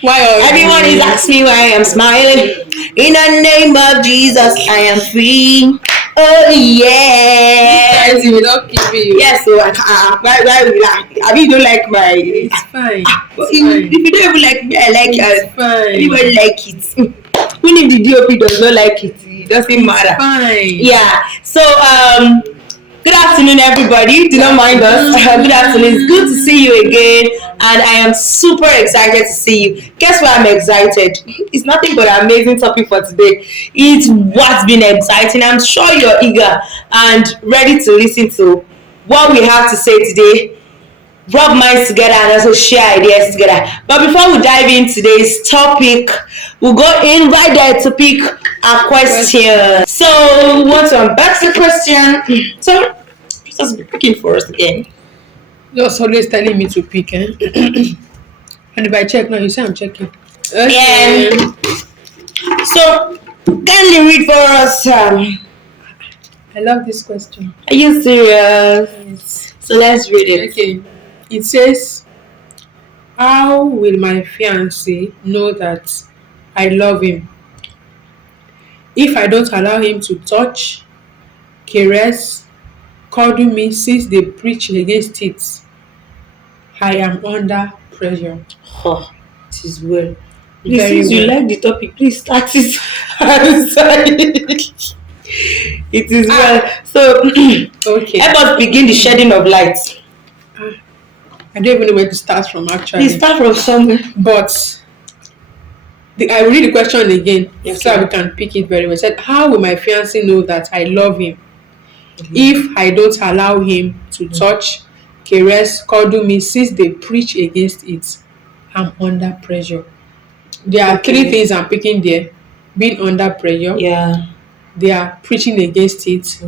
Why Everyone is asking me why I am smiling. In the name of Jesus, I am free. Oh yeah. guys, you will not give me. Yes, so why will I? I mean, you don't like my. It's fine. If you don't even like me, I like It's it. fine. Everybody like it. Even if the DOP does not like it, it doesn't matter. Fine. Yeah. So good afternoon, everybody. Do not mind us. Good afternoon. It's good to see you again, and I am super excited to see you. Guess why I'm excited? It's nothing but an amazing topic for today. It's what's been exciting. I'm sure you're eager and ready to listen to what we have to say today. Rub minds together and also share ideas together. But before we dive in today's topic, we'll go in right there to pick a question. So, we want to unbox the question. So, just be picking for us again. Just always telling me to pick, eh? And if I check now, you say I'm checking. Okay. So, kindly read for us. I love this question. Are you serious? Yes. So, let's read it. Okay. It says, how will my fiancé know that I love him if I don't allow him to touch, caress, cuddle me since they preach against it? I am under pressure. Oh, it is well. Please, Very since you well. like the topic, please start it. It is well. So, Okay. help us begin the shedding of light. I don't even know where to start from actually. Please start from somewhere. But I will read the question again so Okay. we can pick it very well. It said, how will my fiancé know that I love him if I don't allow him to touch, caress, cuddle me since they preach against it? I'm under pressure. There are three things I'm picking there. Being under pressure. Yeah. They are preaching against it.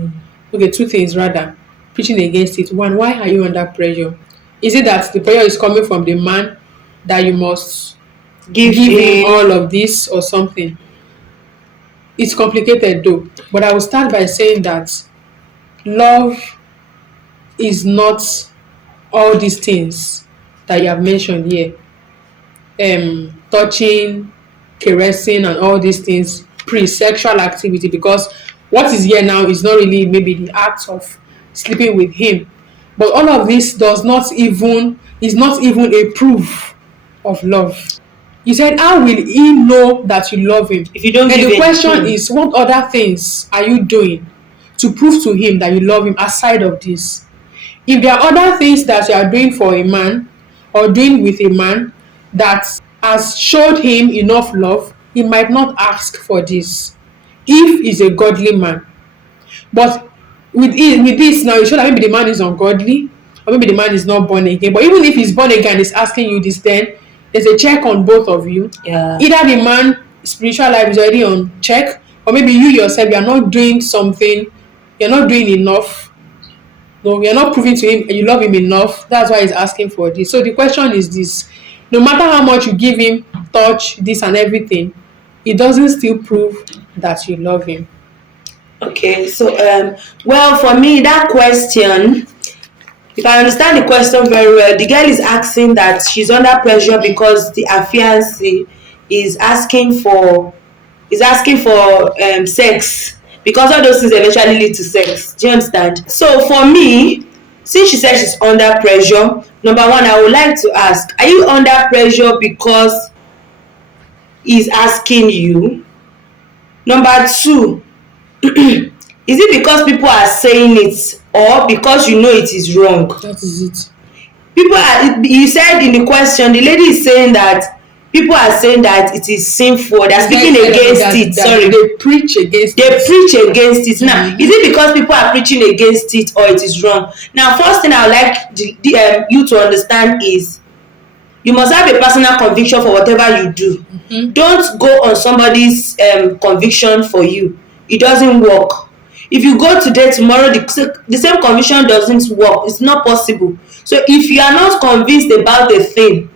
Okay, two things rather. Preaching against it. One, why are you under pressure? Is it that the pressure is coming from the man that you must give him all of this or something? It's complicated though. But I will start by saying that love is not all these things that you have mentioned here. Touching, caressing, and all these things, pre-sexual activity, because what is here now is not really maybe the act of sleeping with him, but all of this is not even a proof of love. You said, how will he know that you love him If you don't and give the it question to him. is, what other things are you doing to prove to him that you love him aside of this? If there are other things that you are doing for a man or doing with a man that has showed him enough love, he might not ask for this if he's a godly man. But with this now, you show that maybe the man is ungodly or maybe the man is not born again. But even if he's born again and is asking you this, then there's a check on both of you. Yeah. Either the man spiritual life is already on check, or maybe you yourself, you are not doing something, you're not doing enough. No, you're not proving to him you love him enough. That's why he's asking for this. So the question is this: no matter how much you give him, touch, this and everything, it doesn't still prove that you love him. Okay. So, well, for me, that question, if I understand the question very well, the girl is asking that she's under pressure because the fiancé is asking for sex, because all those things eventually lead to sex. Do you understand? So for me, since she said she's under pressure, number one, I would like to ask, are you under pressure because he's asking you? Number two, is it because people are saying it or because you know it is wrong? That is it. People are, you said in the question, the lady is saying that people are saying that it is sinful, they're speaking against it. Sorry, they preach against they it. preach against it. Now, is it because people are preaching against it or it is wrong? Now, first thing I would like you to understand is you must have a personal conviction for whatever you do. Don't go on somebody's conviction for you. It doesn't work. If you go today, tomorrow the same conviction doesn't work. It's not possible. So if you are not convinced about a thing,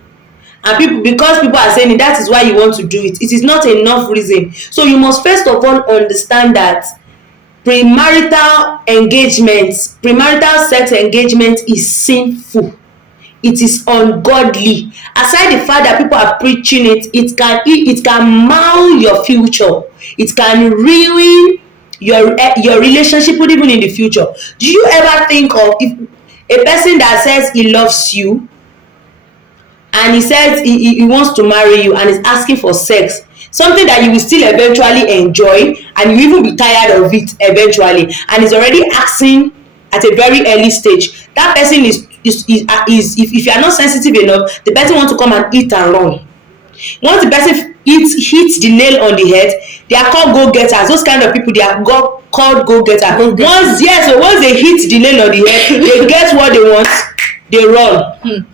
and because people are saying it, that is why you want to do it, it is not enough reason. So you must first of all understand that premarital sex engagement is sinful. it is ungodly. Aside the fact that people are preaching it, it can mar your future. It can ruin your relationship even in the future. Do you ever think of if a person that says he loves you and he says he wants to marry you and is asking for sex, something that you will still eventually enjoy and you even be tired of it eventually, and is already asking at a very early stage, that person is if you are not sensitive enough, the person want to come and eat and run. Once the person hits the nail on the head, they are called go-getters. Those kind of people, they are called go-getters. Once they hit the nail on the head, they get what they want, they run.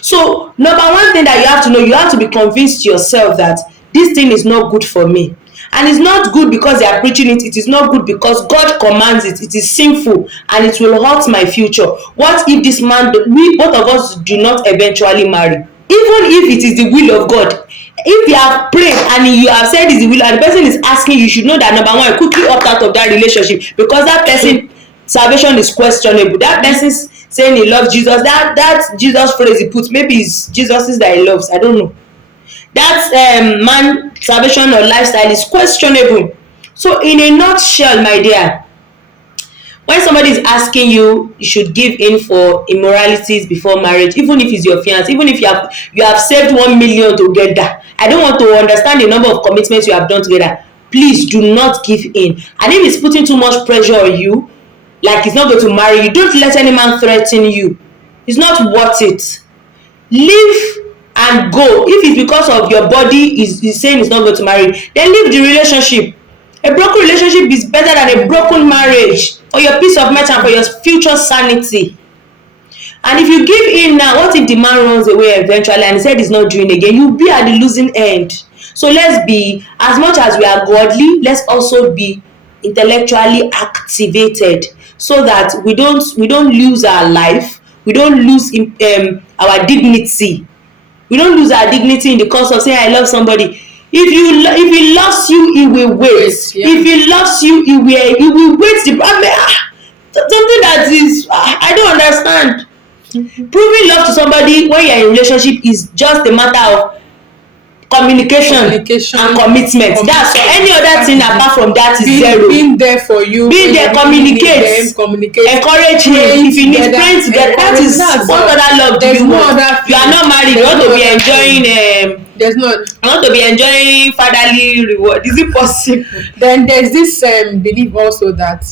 So number one thing that you have to know, you have to be convinced yourself that this thing is not good for me. And it's not good because they are preaching it. It is not good because God commands it. It is sinful and it will hurt my future. What if this man, we both of us do not eventually marry? Even if it is the will of God, if you have prayed and you have said it's the will and the person is asking, you should know that number one, quickly opt out of that relationship, because that person salvation is questionable. That person saying he loves Jesus, that Jesus phrase he puts, maybe it's Jesus that he loves, I don't know. That man salvation or lifestyle is questionable. So in a nutshell, my dear, when somebody is asking you, you should give in for immoralities before marriage, even if it's your fiance, even if you have saved 1 million together. I don't want to understand the number of commitments you have done together. Please do not give in. And if it's putting too much pressure on you, like he's not going to marry you, don't let any man threaten you. It's not worth it. Leave and go. If it's because of your body is saying it's not going to marry, then leave the relationship. A broken relationship is better than a broken marriage, for your peace of mind and for your future sanity. And if you give in now, what if the man runs away eventually and he said he's not doing again? You'll be at the losing end. So let's be, as much as we are godly, let's also be intellectually activated, so that we don't lose our life, we don't lose our dignity. We don't lose our dignity in the course of saying I love somebody. If he loves you, he will wait. Yeah. If he loves you, he will wait. Something that is, I don't understand. Proving love to somebody when you're in a relationship is just a matter of communication and commitment. That's any other thing apart from that is zero. Being there for you. Being there, communicate, encourage him. If you need friends together, that is what other love do you want? You are not married. You want to be enjoying. There's not. I want to be enjoying fatherly reward. Is it possible? Then there's this belief also that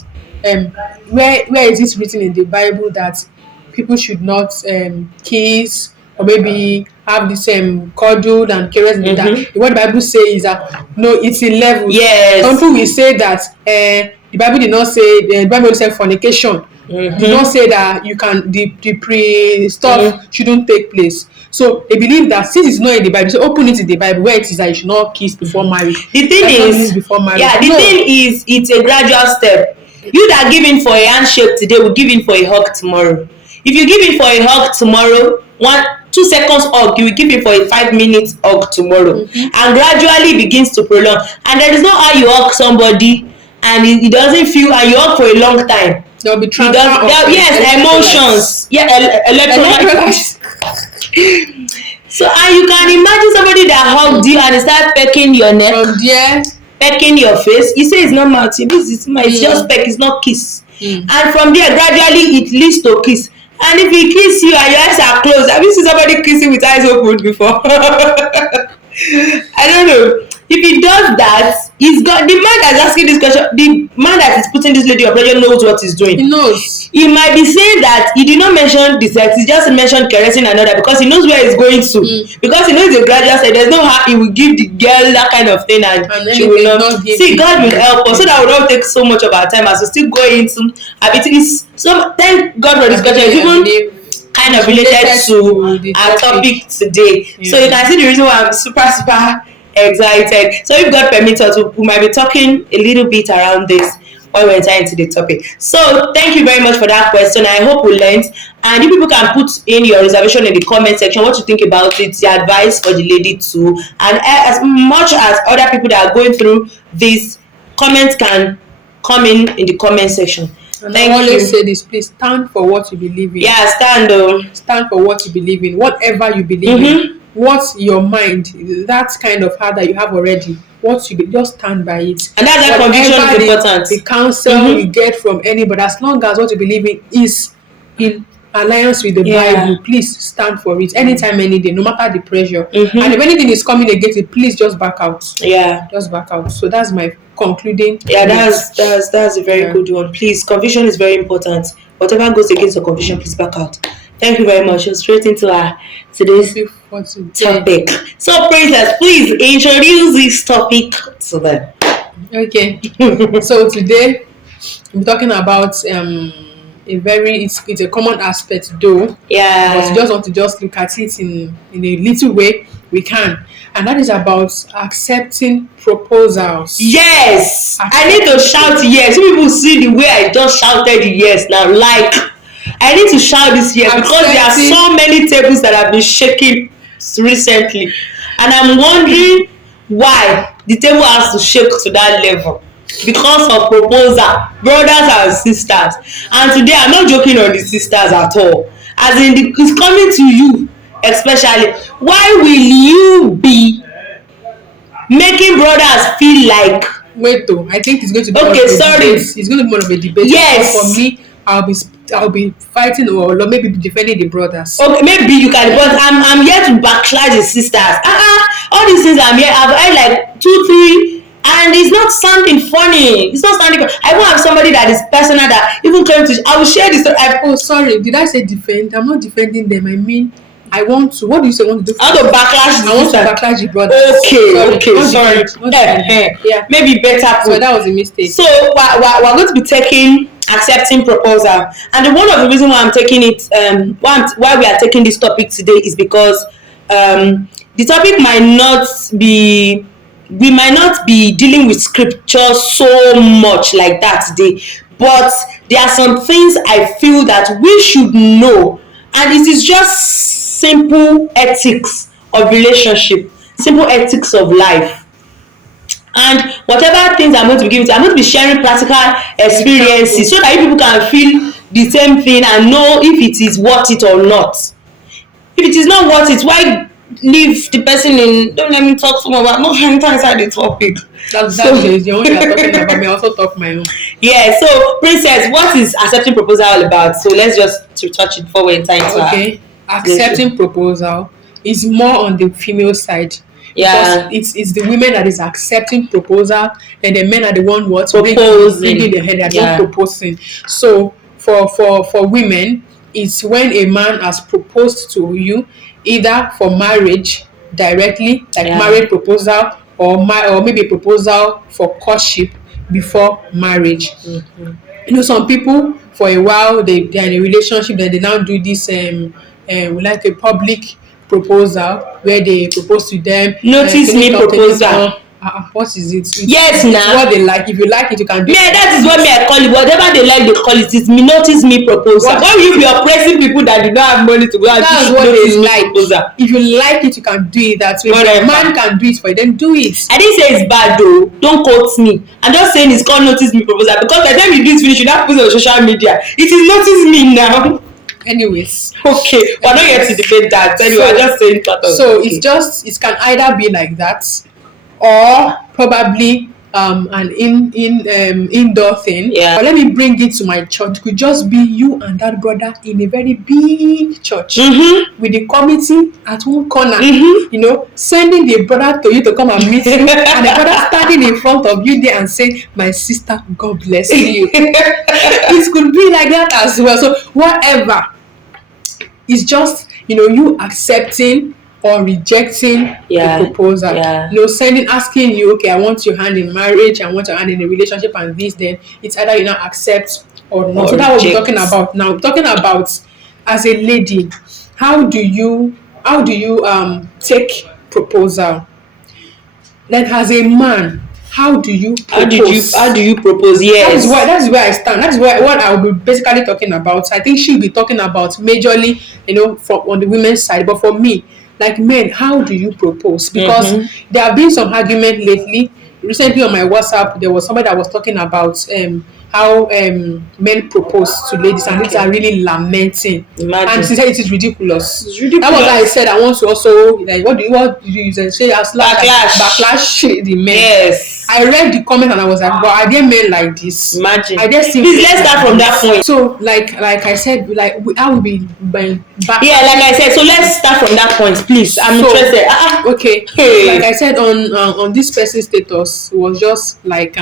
where is it written in the Bible that people should not kiss or maybe have this cuddled and caress and that. What the Bible says is that no, it's in levels. Yes. Some people will say that the Bible did not say, the Bible said fornication. Did not say that you can the pre stuff shouldn't take place. So they believe that since it's not in the Bible, so open it in the Bible where it is that you should not kiss before marriage. The thing is, before marriage. Yeah, the thing is, it's a gradual step. You that give in for a handshake today will give in for a hug tomorrow. If you give in for a hug tomorrow, 2 seconds hug, you will give in for a 5 minutes hug tomorrow, and gradually begins to prolong. And there is no how you hug somebody and it doesn't feel, and you hug for a long time. There will be transfer of emotions. Electrolytes. So, and you can imagine somebody that hugged you and start pecking your neck, from there, pecking your face. You say it's not melting. This is it's just peck. It's not kiss. And from there, gradually, it leads to kiss. And if he kiss you and your eyes are closed, have you seen somebody kissing with eyes open before? I don't know. If he does that, he's got the man that's asking this question. The man that is putting this lady on pressure knows what he's doing. He knows. He might be saying that he did not mention the sex. He just mentioned caressing another because he knows where he's going to. Because he knows the gradual step. There's no how he will give the girl that kind of thing and she will not. See, God will help us so that we don't take so much of our time as we still go into activities. So thank God for this question. It's even kind of related to our topic today. So you can see the reason why I'm super excited. So if God permits us, we might be talking a little bit around this when we enter into the topic. So thank you very much for that question. I hope we learned, and you people can put in your reservation in the comment section what you think about it, the advice for the lady too, and as much as other people that are going through this, comments can come in the comment section. And I Thank always you. say this, please stand for what you believe in. Yeah, stand though. Stand for what you believe in. Whatever you believe in, Mm-hmm. what's your mind, that kind of heart that you have already, what you just stand by it. And that's why conviction is Whatever important. the counsel you Mm-hmm. get from anybody, as long as what you believe in is in alliance with the Yeah. Bible, please stand for it anytime, any day, no matter the pressure. And Mm-hmm. if anything is coming against it, please just back out. Yeah. Just back out. So that's my concluding Yeah, note. that's a very Yeah. good one. Please, conviction is very important. Whatever goes against your conviction, please back out. Thank you very much. Straight into our today's Topic for today. topic. So, princess, please introduce this topic to them. Okay. So today we're talking about a very, it's a common aspect though, but you Yeah. just want to just look at it in a little way we can, and that is about accepting proposals. Yes, I need to shout yes. You people see the way I just shouted yes now. Like, I need to shout this yes because there are Accepting- so many tables that have been shaking recently, and I'm wondering why the table has to shake to that level because of proposal, brothers and sisters. And today I'm not joking on the sisters at all. As in, it's coming to you especially. Why will you be making brothers feel like, Wait though, I think it's going to be okay, more of a sorry, debate. It's going to be more of a debate. yes, Because for me, I'll be fighting or maybe defending the brothers. okay, maybe you can, but I'm here to backlash the sisters. All these things I'm here, I've heard like 2 3, and it's not sounding funny. It's not sounding funny. I won't have somebody that is personal that even claim to, I will share this. Oh, sorry, did I say defend? I'm not defending them. I mean, I want to. What do you say? I want to do? I want to backlash the I want to sisters. backlash the brothers. Sorry. Yeah. Maybe better So put. that was a mistake. So we're going to be taking accepting proposal, and one of the reasons why I'm taking it, why we are taking this topic today is because the topic might not be, we might not be dealing with scripture so much like that today, but there are some things I feel that we should know, and it is just simple ethics of relationship, simple ethics of life. And whatever things I'm going to be giving to, I'm going to be sharing practical experiences so that you people can feel the same thing and know if it is worth it or not. If it is not worth it, why leave the person in? Don't let me talk so much. I'm not enter inside the topic. That's the one you are talking about. Me, I also talk my own. Yeah. So, princess, what is accepting proposal all about? So let's just to touch it before we enter into Okay, accepting proposal is more on the female side. Yeah. Because it's the women that is accepting proposal, and the men are the one what Proposing. bringing the head, they are Yeah. not proposing. So for women, it's when a man has proposed to you, either for marriage directly, like Yeah. marriage proposal, or maybe a proposal for courtship before marriage. Mm-hmm. You know, some people for a while they are in a relationship, then they now do this like a public proposal where they propose to them. Notice me proposal. What is it? Yes, it's nah. what they like. If you like it, you can do Yeah, it. that is what me I call it. Whatever they like, they call it. It's me notice me proposal. What- Why will you be oppressing people that do not have money to go and That's do what notice they me like. proposal? If you like it, you can do it that way. If Whatever. a man can do it for you, then do it. I didn't say it's bad though. Don't quote me. I'm just saying it's called notice me proposal because by the time you do it finish, you now put it on social media. It is notice me now. Anyways, Okay, we're not here to debate that. Anyway, I'm just saying part of so okay. it's just, it can either be like that, or probably an indoor thing. Yeah. But let me bring it to my church. It could just be you and that brother in a very big church, Mm-hmm. with the committee at one corner. Mm-hmm. You know, sending the brother to you to come and meet you, and the brother standing in front of you there and saying, "My sister, God bless you." It could be like that as well. So whatever, it's just, you know, you accepting or rejecting Yeah, the proposal. yeah. You know, asking you, okay, I want your hand in marriage, I want your hand in a relationship, and this, then it's either you now accept or not. Or So that's what we're reject. talking about now. We're talking about, as a lady, how do you take proposal? Like, as a man, how do you propose? How do you propose? Yes. That is where I stand. That is what I will be basically talking about. I think she'll be talking about majorly, you know, on the women's side. But for me, like men, how do you propose? Because there have been some argument lately. Recently on my WhatsApp, there was somebody that was talking about how men propose to ladies, and ladies Okay. are really lamenting. And Imagine. she said it is ridiculous. It's That was why I ridiculous. said I want to also, like, what do you use? Say as slash Backlash. backlash the men. Yes. I read the comment and I was like, but are there men like this? Imagine. Are there still Please men let's start like from that this? point. So like I said, like I will be back. Yeah, like I said, so let's start from that point, please. I'm So, interested. okay, like Hey. I said on this person's status, it was just like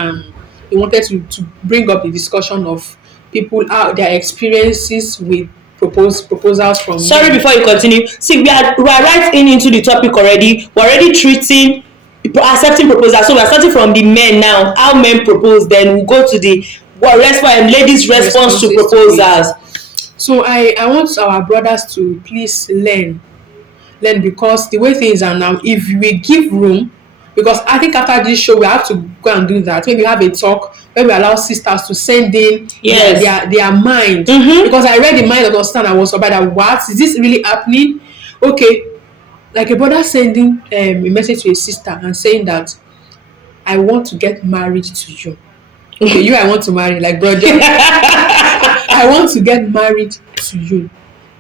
he wanted to bring up the discussion of people out their experiences with proposals from Sorry, men. before you continue. See, we are right into the topic already. We're already treating accepting proposal. So we're starting from the men now. How men propose, then we'll go to the ladies' response to Responses to it. proposals. So I want our brothers to please learn, because the way things are now, if we give room, because I think after this show we have to go and do that, maybe have a talk where we allow sisters to send in Yes. their mind. Mm-hmm. Because I read the mind of understand, I was about that, what is this really happening? Okay, like a brother sending a message to a sister and saying that I want to get married to you. Okay, you I want to marry, like, brother, I want to get married to you.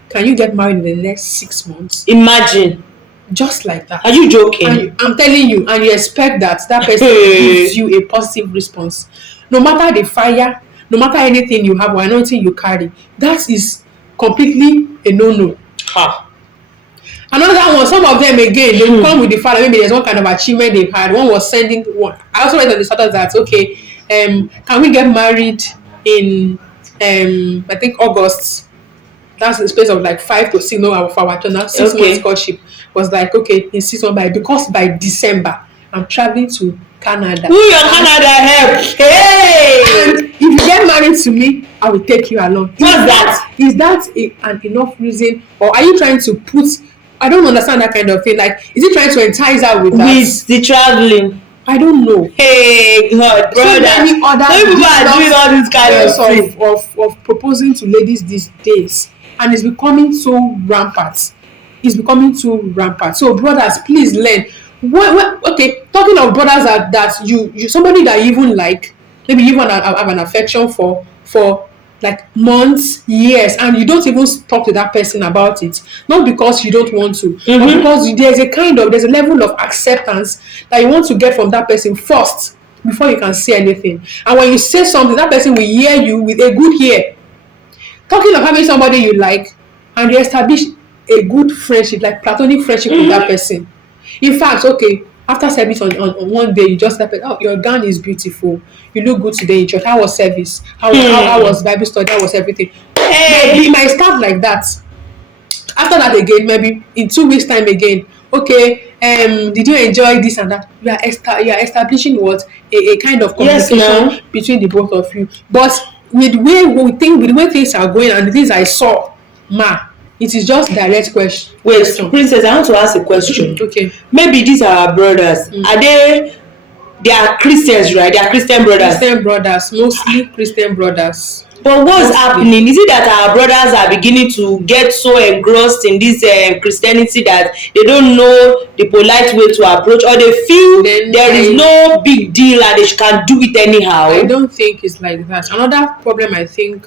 Can you get married in the next 6 months? Imagine. Just like that. Are you joking? And I'm telling you, and you expect that person Hey. gives you a positive response. No matter the fire, no matter anything you have or anything you carry, that is completely a no-no. Ha. Another one, some of them again, they will come with the father. Maybe there's one kind of achievement they've had. One was sending one. I also read on the status that, okay, can we get married in I think August? That's the space of like 5 to 6 no for our turn now 6 months Okay. courtship. Was like, okay, in 6 months, because by December I'm traveling to Canada. Who your Canada help? Hey. And if you get married to me, I will take you along. What's that? Is that an enough reason, or are you trying to put? I don't understand that kind of thing. Like, is he trying to entice her with that? With the traveling. I don't know. Hey, God, brother. So many other So people are doing all this kind of ways thing. of proposing to ladies these days, and it's becoming so rampant. It's becoming too rampant. So brothers, please learn. Okay, talking of brothers that you somebody that you even like, maybe you even have an affection for like months, years, and you don't even talk to that person about it. Not because you don't want to, but because there's a level of acceptance that you want to get from that person first before you can say anything. And when you say something, that person will hear you with a good ear. Talking of having somebody you like and you establish a good friendship, like platonic friendship with that person. In fact, okay, after service on one day, you just like, oh, your gown is beautiful. You look good today in church. How was service? How was Bible study? How was everything? Hey. It might start like that. After that again, maybe in 2 weeks time again, okay, did you enjoy this and that? You are establishing what a kind of Yes, communication ma'am. between the both of you. But with the way things are going and the things I saw, it is just direct question. Wait, princess, I want to ask a question. Okay. Maybe these are our brothers. Are they are Christians, right? They are Christian brothers. Christian brothers, mostly Christian brothers. But what's Mostly. happening? Is it that our brothers are beginning to get so engrossed in this Christianity that they don't know the polite way to approach, or they feel there is no big deal and they can do it anyhow? I don't think it's like that. Another problem I think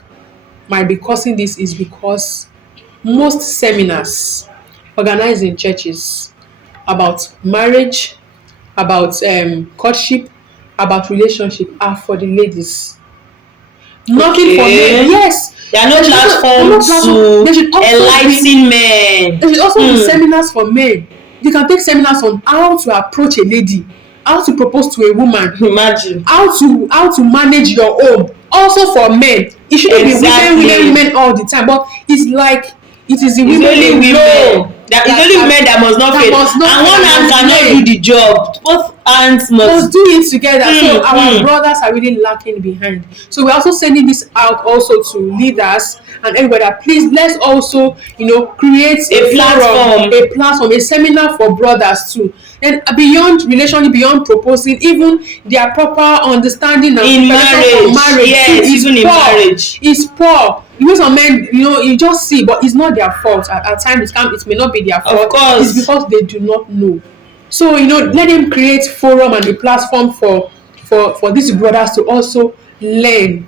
might be causing this is because most seminars organized in churches about marriage, about courtship, about relationship are for the ladies. Nothing for men. Yes. There are no platforms to enlighten men. There should also be seminars for men. You can take seminars on how to approach a lady, how to propose to a woman. Imagine. How to manage your home. Also for men. It shouldn't be women, men all the time. But it's like it is the women. It's only women that must not fail. And one hand cannot do the job. Both hands must do it together. So our brothers are really lacking behind. So we're also sending this out also to leaders and everybody. Please, let's also create a platform, a seminar for brothers too. Then beyond relationship, beyond proposing, even their proper understanding and in marriage. Yes, even in marriage. It's poor. Because some men, you just see, but it's not their fault. At times, it may not be their fault. Of course. It's because they do not know. So let them create forum and a platform for these brothers to also learn.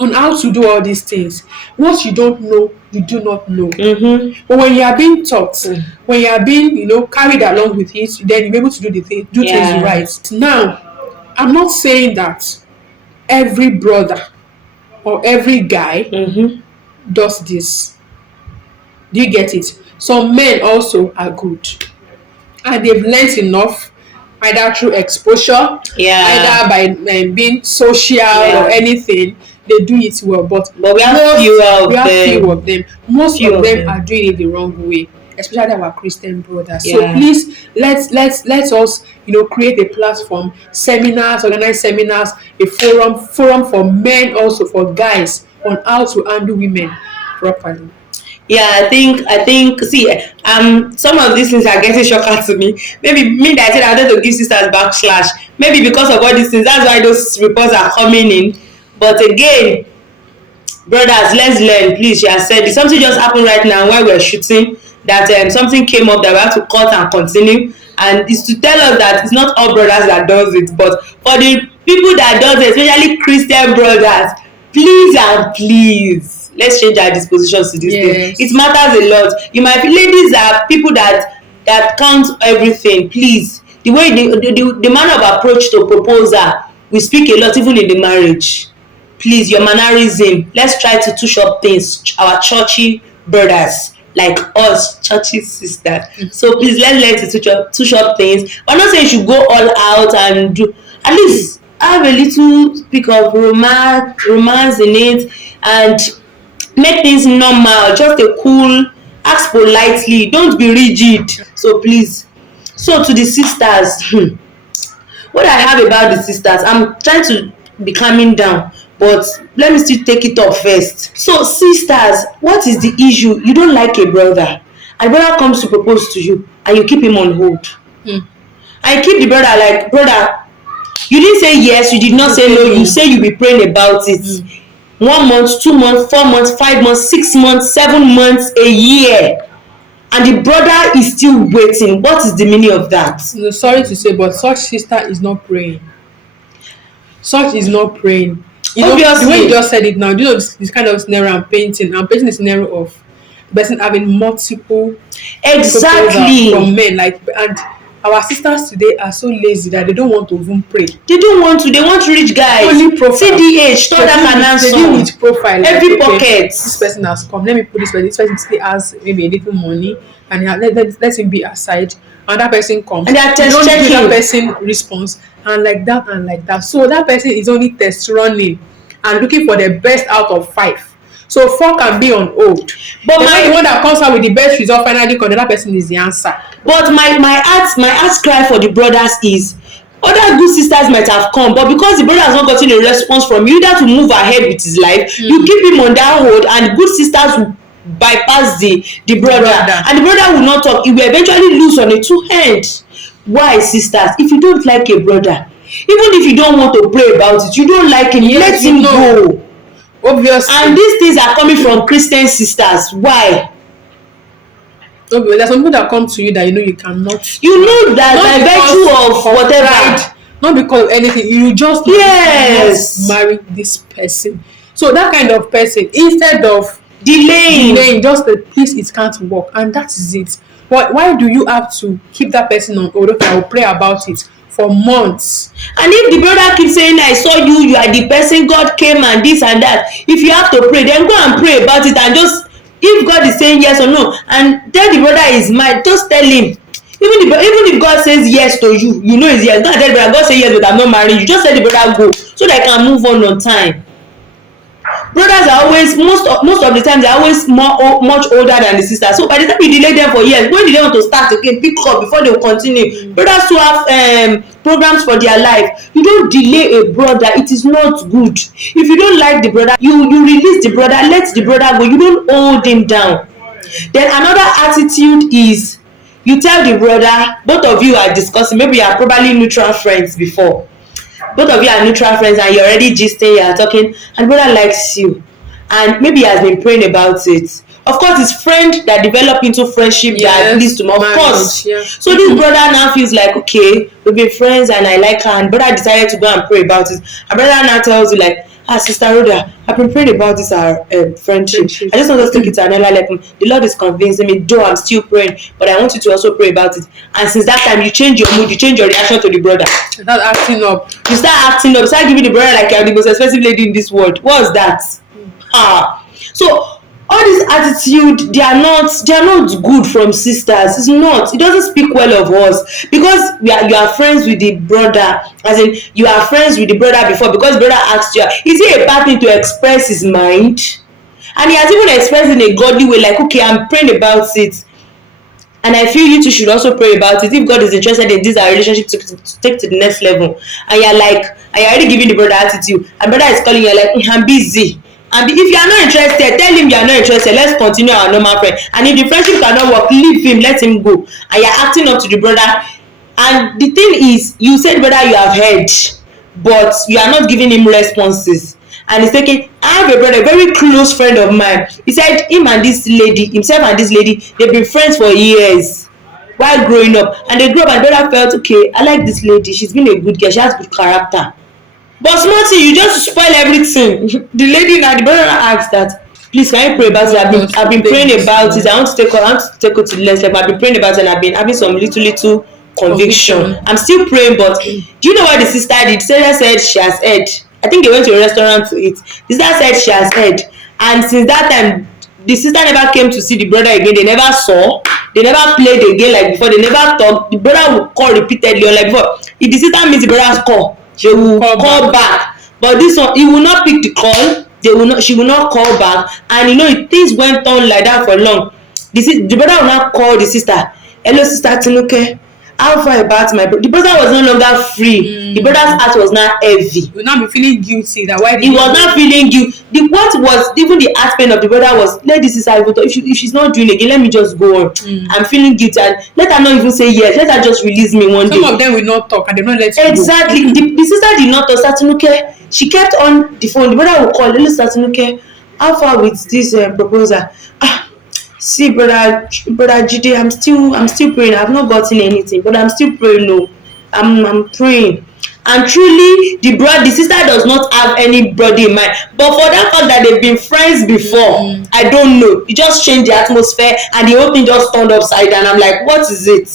on how to do all these things. What you don't know, you do not know. Mm-hmm. But when you are being taught, when you are being, carried along with it, then you're able to do things Yeah. right. Now, I'm not saying that every brother or every guy Mm-hmm. does this. Do you get it? Some men also are good, and they've learnt enough, either through exposure, Yeah. either by being social or Yeah. anything. They do it well, but But we have most fewer we of have few them. of them. Most Few of of them are them. doing it the wrong way, especially our Christian brothers. So Yeah. please, let us, create a platform, seminars, organize seminars, a forum for men, also for guys, on how to handle women properly. Yeah, I think see, some of these things are getting shocker to me. Maybe me that I said I wanted to give sisters backslash. Maybe because of all these things, that's why those reports are coming in. But again, brothers, let's learn, please. She has said something just happened right now while we're shooting, that something came up that we have to cut and continue, and it's to tell us that it's not all brothers that does it, but for the people that does it, especially Christian brothers, please and please, let's change our dispositions to these things. It Yes. matters a lot. You might, ladies are people that count everything. Please, the way the manner of approach to proposal will speak a lot, even in the marriage. Please, your mannerism, let's try to touch up things, our churchy brothers like us churchy sisters. So please, let's learn to touch up things. I'm not saying you should go all out and do, at least have a little speak of romance in it, and make things normal, just a cool, ask politely, don't be rigid. So please, so to the sisters, what I have about the sisters, I'm trying to be calming down, but let me still take it up first. So sisters, what is the issue? You don't like a brother, and brother comes to propose to you and you keep him on hold, Mm. and you keep the brother like, brother, you didn't say yes, you did not say no, you say you be praying about it. 1 month, 2 months, 4 months, 5 months, 6 months, 7 months, a year, and the brother is still waiting. What is the meaning of that? No, sorry to say, but such sister is not praying. Such is not praying. The way you Obviously. just said it now, this kind of scenario I'm painting. I'm painting the scenario of the person having multiple proposals from Exactly. men. And our sisters today are so lazy that they don't want to even pray. They don't want to, they want rich guys. Only profile. TDH, third They deal handsome. with profile. Like, Every okay, pocket. this person has come. Let me put this person. This person still has maybe a little money, and let him be aside. And that person comes. And they are You test don't give that checking. person response, and like that and like that. So that person is only test running and looking for the best out of 5. So 4 can be on hold. But Then when the my one that comes out with the best result finally comes, that person is the answer. but my heart cry for the brothers is, other good sisters might have come, but because the brother has not gotten a response from you, either to move ahead with his life, you keep him on that hold, and good sisters will bypass the brother, Brother. and the brother will not talk. He will eventually lose on a two hand. Why, sisters? If you don't like a brother, even if you don't want to pray about it, you don't like him, Yes, let you him know. go. Obviously. And these things are coming from Christian sisters. Why? Okay, there's some people that come to you that you cannot. You know that Not by because virtue of whatever. pride, not because of anything. You just Yes. cannot marry this person. So that kind of person, instead of Delaying. delaying, just please, it can't work, and that is it. Why do you have to keep that person on hold? Okay, I will pray about it for months. And if the brother keeps saying, I saw you, you are the person, God came and this and that, if you have to pray, then go and pray about it, and just, if God is saying yes or no, and tell the brother is mad, just tell him. Even if God says yes to you, you know it's yes. Don't tell the brother, God say yes, but I'm not married. You just tell the brother go, so that I can move on time. Brothers are always, most of the time, they're always much older than the sisters. So by the time you delay them for years, when do they want to start again, pick up before they will continue? Brothers who have programs for their life, you don't delay a brother. It is not good. If you don't like the brother, you release the brother, let the brother go. You don't hold him down. Then another attitude is, you tell the brother, both of you are discussing, maybe you are probably neutral friends before, both of you are neutral friends, and you're already gisting, you are talking, and brother likes you, and maybe he has been praying about it. Of course, it's friend that develop into friendship that leads to more. Of course. Yeah. So this brother now feels like, okay, we've been friends and I like her, and brother decided to go and pray about it. And brother now tells you like, Sister Rhoda, I've been praying about this our friendship. Friendship. I just want us to take it to another level. The Lord is convincing me, though I'm still praying, but I want you to also pray about it. And since that time, you change your mood, you change your reaction to the brother. Start acting up. You start acting up, start giving the brother like you're the most expensive lady in this world. What's that? So all this attitude, they are not good from sisters. It's not. It doesn't speak well of us, because you are friends with the brother, as in you are friends with the brother before, because brother asked you, is it a bad thing to express his mind? And he has even expressed in a godly way, like, okay, I'm praying about it. And I feel you two should also pray about it if God is interested in this our relationship to take to the next level. And you're already giving the brother attitude, and brother is calling you like, I'm busy. And if you are not interested, tell him you are not interested. Let's continue our normal friend. And if the friendship cannot work, leave him, let him go. And you're acting up to the brother. And the thing is, you said brother you have heard, but you are not giving him responses. And he's taking, I have a brother, a very close friend of mine. He said him and this lady, himself and this lady, they've been friends for years while growing up. And they grew up, and brother felt, okay, I like this lady. She's been a good girl. She has good character. But small thing, you just spoil everything. The lady now, the brother asked that, please can you pray about it? I've been praying about it. I want to take her to the next level. I've been praying about it, and I've been having some little conviction. I'm still praying, but do you know what the sister did? The sister said she has heard. I think they went to a restaurant to eat. The sister said she has heard. And since that time, the sister never came to see the brother again. They never saw. They never played again like before. They never talked. The brother would call repeatedly, or like before. If the sister meets the brother's call, she will call back. But this one, he will not pick the call. She will not call back. And things went on like that for long. The brother will not call the sister. Hello, sister Tinuke. How far about my brother? The brother was no longer free. The brother's heart was now heavy. You will not be feeling guilty that why he was not feeling guilty. What was even the heart pain of the brother was, let this sister, if she's not doing again, let me just go on. I'm feeling guilty, and let her not even say yes. Let her just release me one day. Some of them will not talk, and they will not let you exactly go. The sister did not talk. Satinuke, she kept on the phone. The brother would call, hello Satinuke, how far with this proposal? See, brother Jide, I'm still praying. I've not gotten anything, but I'm still praying. No, I'm praying. And truly, the sister does not have anybody in mind. But for that fact that they've been friends before, I don't know. It just changed the atmosphere, and the whole thing just turned upside down. I'm like, what is it?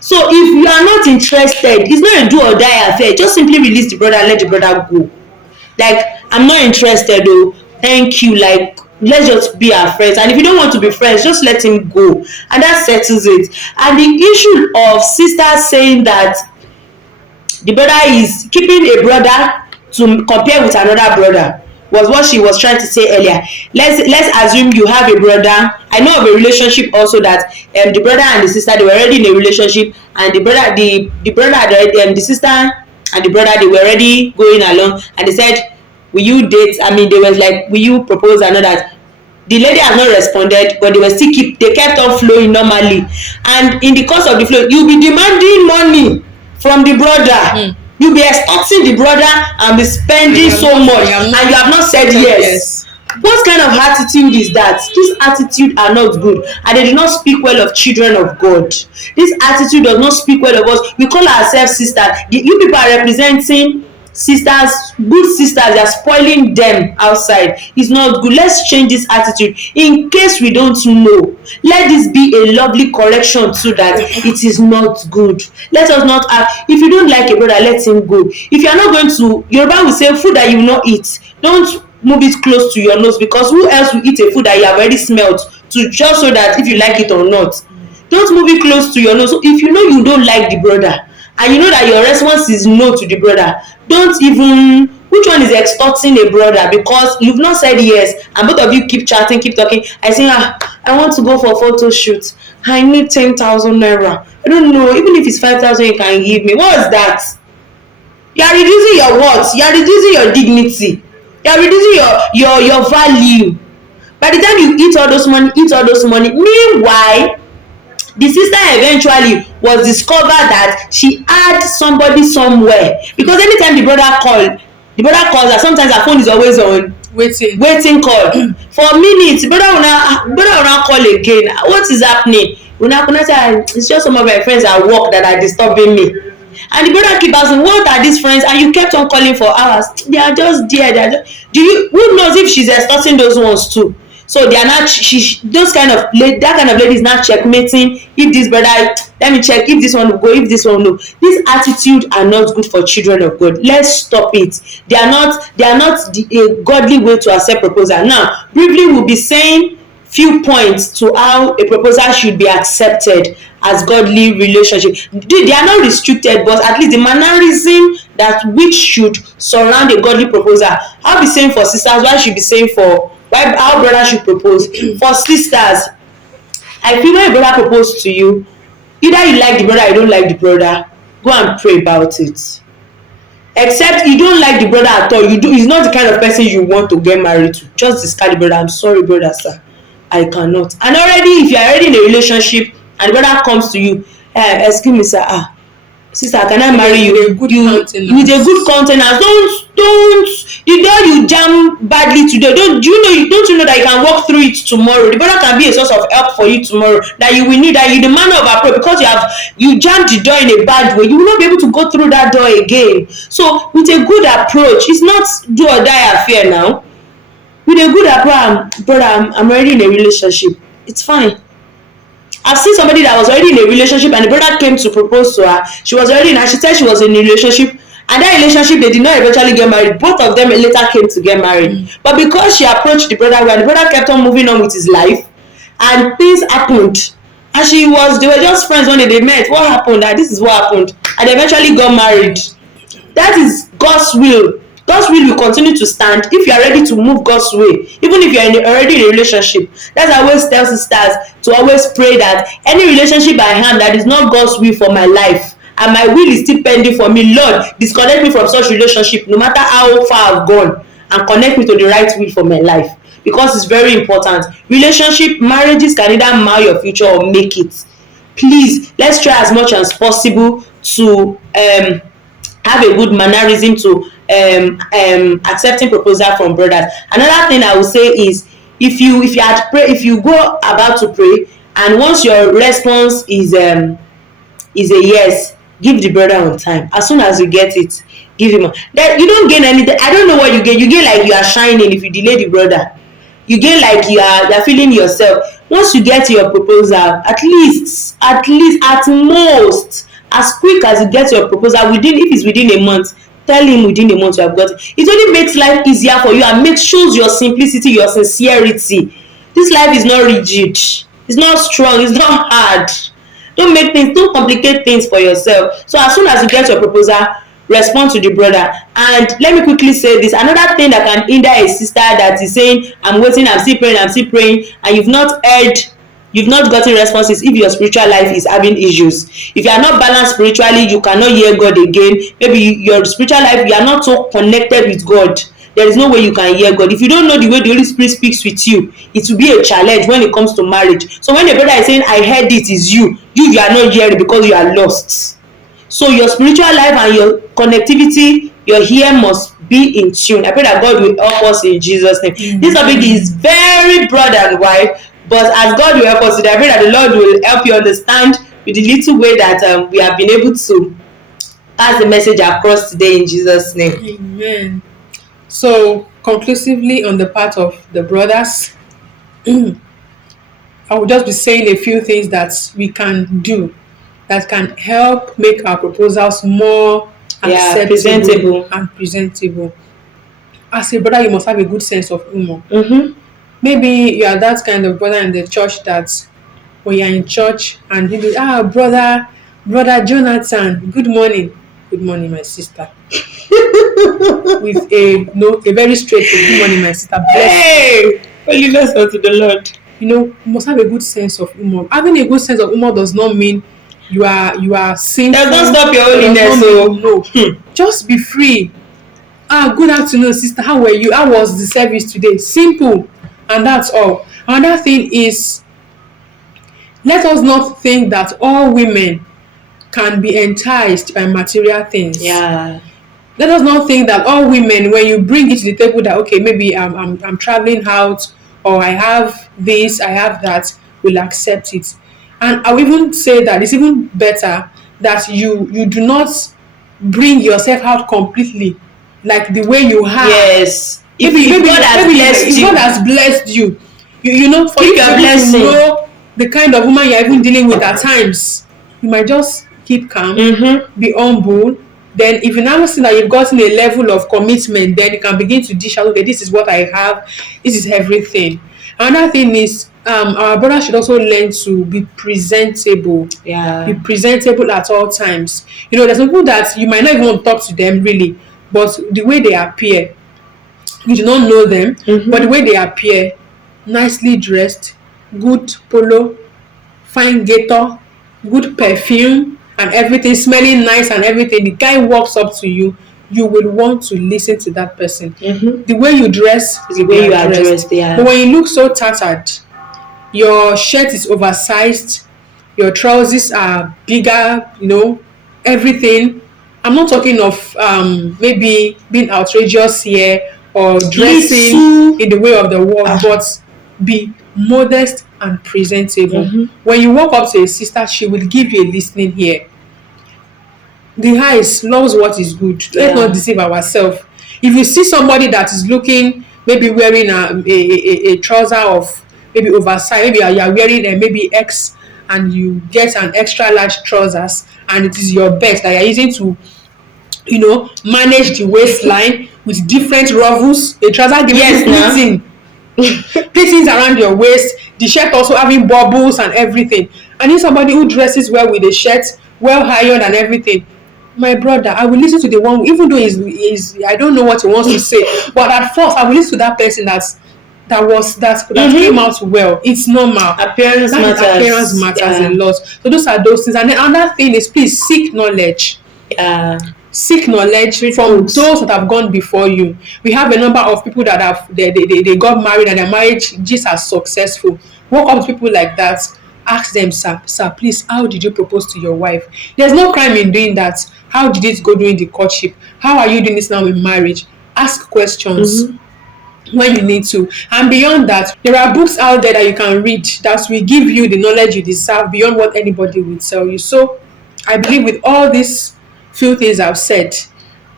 So if you are not interested, it's not a do or die affair. Just simply release the brother and let the brother go. Like, I'm not interested though. Thank you. Like, let's just be our friends. And if you don't want to be friends, just let him go. And that settles it. And the issue of sisters saying that the brother is keeping a brother to compare with another brother was what she was trying to say earlier. Let's assume you have a brother. I know of a relationship also that the brother and the sister, they were already in a relationship, and the sister and the brother, they were already going along, and they said, will you date? I mean, they was like, will you propose? And all that. The lady has not responded, but they kept on flowing normally. And in the course of the flow, you'll be demanding money from the brother. You'll be extorting the brother and be spending so much, and you have not said yes. What kind of attitude is that? These attitudes are not good, and they do not speak well of children of God. This attitude does not speak well of us. We call ourselves sisters. You people are representing sisters, good sisters. They are spoiling them outside. It's not good. Let's change this attitude. In case we don't know, let this be a lovely correction so that it is not good. Let us not have, if you don't like a brother, let him go. If you are not going to, Yoruba will say food that you will not eat, don't move it close to your nose, because who else will eat a food that you have already smelled, to just so that if you like it or not. Don't move it close to your nose. So if you know you don't like the brother, and you know that your response is no to the brother, don't even, which one is extorting a brother? Because you've not said yes, and both of you keep chatting, keep talking. I say, I want to go for a photo shoot. I need 10,000 naira. I don't know, even if it's 5,000 you can give me. What is that? You are reducing your worth. You are reducing your dignity. You are reducing your value. By the time you eat all those money. Meanwhile, the sister eventually was discovered that she had somebody somewhere, because anytime the brother calls her, sometimes her phone is always on waiting call for minutes. Brother will now call again. What is happening? Una say, it's just some of my friends at work that are disturbing me. And the brother keep asking, what are these friends? And you kept on calling for hours. They are just there. They are just, do you, who knows if she's extorting those ones too? So they are not, those kind of that kind of lady is not checkmating. If this brother, let me check if this one will go, if this one will no. This attitude are not good for children of God. Let's stop it. They are not a godly way to accept proposal. Now briefly we'll be saying few points to how a proposal should be accepted as godly relationship. They are not restricted, but at least the mannerism that which should surround a godly proposal. I'll be saying for sisters, why should be saying for why how brothers should propose. For sisters, I feel when a brother propose to you, either you like the brother or you don't like the brother, go and pray about it. Except you don't like the brother at all, you do, he's not the kind of person you want to get married to, just discard the brother. I'm sorry brother, sir, I cannot. And already if you're already in a relationship and the brother comes to you, excuse me sir, sister, can I marry you? With a good countenance. With a good countenance. Don't you know you jam badly today. Don't you know that you can walk through it tomorrow? The brother can be a source of help for you tomorrow. That you will need, that you the manner of approach, because you jammed the door in a bad way. You will not be able to go through that door again. So with a good approach, it's not do or die affair now. With a good approach, brother, I'm already in a relationship. It's fine. I've seen somebody that was already in a relationship and the brother came to propose to her. She was already in, and she said she was in a relationship, and that relationship they did not eventually get married. Both of them later came to get married. But because she approached the brother well, the brother kept on moving on with his life, and things happened. And they were just friends when they met. What happened? That this is what happened. And they eventually got married. That is God's will. God's will continue to stand if you are ready to move God's way, even if you are already in a relationship. That's why I always tell sisters to always pray that any relationship I have that is not God's will for my life, and my will is still pending for me, Lord, disconnect me from such relationship, no matter how far I've gone, and connect me to the right will for my life, because it's very important. Relationship, marriages can either mar your future or make it. Please, let's try as much as possible to have a good mannerism to accepting proposal from brothers. Another thing I would say is, if you go about to pray and once your response is a yes, give the brother on time. As soon as you get it, give him. That you don't gain anything. I don't know what you gain. You gain like you are shining if you delay the brother. You gain like you're feeling yourself. Once you get your proposal, at most, as quick as you get your proposal, if it's within a month, tell him within a month you have got it. It only makes life easier for you and shows your simplicity, your sincerity. This life is not rigid, it's not strong, it's not hard. Don't complicate things for yourself. So as soon as you get your proposal, respond to the brother. And let me quickly say this, another thing that can hinder a sister that is saying, I'm waiting, I'm still praying, and you've not gotten responses. If your spiritual life is having issues, if you are not balanced spiritually, you cannot hear God again. Maybe your spiritual life, you are not so connected with God, there is no way you can hear God. If you don't know the way the Holy Spirit speaks with you, it will be a challenge when it comes to marriage. So when the brother is saying, I heard it is you are not hearing because you are lost. So your spiritual life and your connectivity, your ear must be in tune. I pray that God will help us in Jesus' name. Mm-hmm. This topic is very broad and wide, but as God will help us, I pray that the Lord will help you understand with the little way that we have been able to pass the message across today in Jesus' name. Amen. So conclusively, on the part of the brothers, I will just be saying a few things that we can do that can help make our proposals more acceptable and presentable. As a brother, you must have a good sense of humor. Mm-hmm. Maybe you are that kind of brother in the church that when you're in church and you go, brother Jonathan, good morning, my sister. With a very straight good morning, my sister. Hey, holiness unto the Lord. You must have a good sense of humor. Having a good sense of humor does not mean you are sinful. Does not stop your holiness. No. Just be free. Good afternoon, sister. How were you? How was the service today? Simple. And that's all. Another thing is, let us not think that all women can be enticed by material things. Yeah. Let us not think that all women, when you bring it to the table that, okay, maybe I'm traveling out, or I have this, I have that, will accept it. And I will even say that it's even better that you do not bring yourself out completely, like the way you are. Yes. If Maybe God has blessed if you, God has blessed you, you know, for keep you to your be able to blessing. know the kind of woman you're even dealing with at times, you might just keep calm, Mm-hmm. be humble. Then if you now see that you've gotten a level of commitment, then you can begin to dish out, okay, this is what I have, this is everything. Another thing is, our brother should also learn to be presentable. Be Yeah. presentable at all times. You know, there's some people that you might not even want to talk to them really, but the way they appear, you do not know them, but the Mm-hmm. way they appear, nicely dressed, good polo, fine gator, good perfume, and everything, smelling nice and everything. The guy walks up to you, you will want to listen to that person. Mm-hmm. The way you dress, It's the you'll be way you are addressed. dressed. But Yeah. when you look so tattered, your shirt is oversized, your trousers are bigger, you know, everything. I'm not talking of maybe being outrageous here or dressing Little. in the way of the world, Ah. but be modest and presentable. Mm-hmm. When you walk up to a sister, she will give you a listening ear. The eyes loves what is good. Let's not Yeah. deceive ourselves. If you see somebody that is looking, maybe wearing a trouser of maybe oversized, maybe you are wearing a maybe X, and you get an extra large trousers, and it is your best that you are using to, you know, manage the waistline with different ruffles, a trouser giving you Yes, now. pleatings around your waist, the shirt also having bubbles and everything. I need somebody who dresses well with the shirt, well ironed and everything. My brother, I will listen to the one, even though he's I don't know what he wants to say, but at first I will listen to that person that came Mm-hmm. out well. It's normal. Appearance That is, appearance matters. matters a Yeah. lot. So those are those things. And then another thing is, please seek knowledge. Yeah. Seek knowledge Read from books. those that have gone before you. We have a number of people that have they got married and their marriage just as successful. Walk up to people like that, ask them, sir, please, how did you propose to your wife? There's no crime in doing that. How did it go during the courtship? How are you doing this now in marriage? Ask questions Mm-hmm. when you need to. And beyond that, there are books out there that you can read that will give you the knowledge you deserve beyond what anybody will tell you. So I believe with all these few things I've said,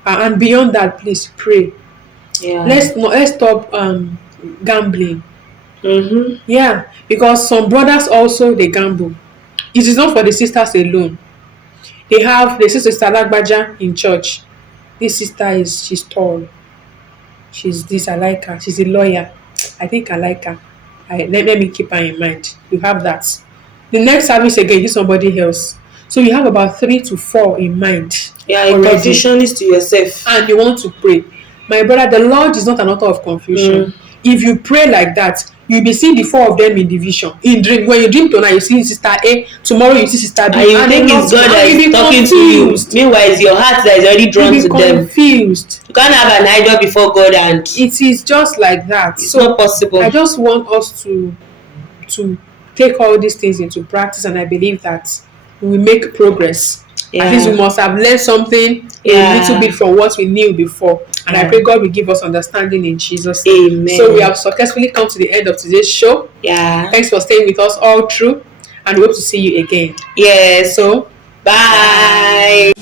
and beyond that, please pray. Yeah. Let's stop gambling. Mm-hmm. Yeah, because some brothers also they gamble. It is not for the sisters alone. They have the sister Lagbaja in church. This sister is she's tall. She's this, I like her. She's a lawyer. I think I like her. Let me keep her in mind. You have that. The next service again, is somebody else. So you have about 3 to 4 in mind Yeah, a already, confusionist to yourself. and you want to pray. My brother, the Lord is not an author of confusion. Mm. If you pray like that, you'll be seeing the 4 of them in division. In dream, when you dream tonight, you see sister A, tomorrow you see sister And B, you and think a it's lot more, God that and is you'll be talking to you. confused. Meanwhile, it's your heart that is already You'll drawn be to them. confused. You can't have an idol before God, and It is just like that. it's not So possible. I just want us to take all these things into practice, and I believe that we will make progress. At least we Yeah. must have learned something a little Yeah. bit from what we knew before. And I Yeah. pray God will give us understanding in Jesus' name. Amen. So we have successfully come to the end of today's show. Yeah. Thanks for staying with us all through, and we hope to see you again. Yes. So Bye.